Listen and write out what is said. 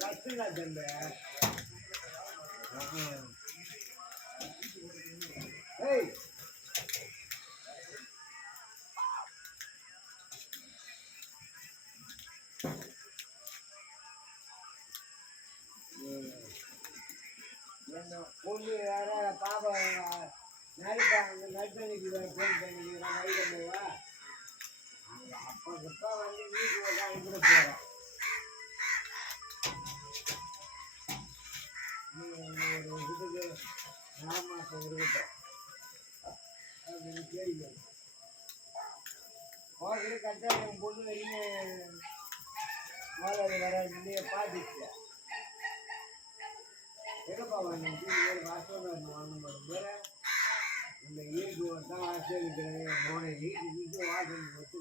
கஷ்டம் தம்பி. ஏய் பொண்ணு வேற பாப்பா நடிப்பாங்க நடிப்பணிக்கு ஃபோன் பண்ணிக்கிறேன் நைட்டு போவா அங்கே அப்பா அப்பா வந்து வீட்டுக்கு தான் கூட போகிறேன். ஒரு இதுக்கு 4 மாதம் இருக்கட்டும் அப்படின்னு கேள்வி போகிற கரெக்டாக என் பொண்ணு வரைக்கும் முதல்ல வர முன்னே பார்த்துச்சு. எங்கப்பா வாங்க வாசல் வாங்க வேற இந்த ஈடு தான் வாசல் இருக்கிறேன் போன வீட்டு வாசல் வச்சு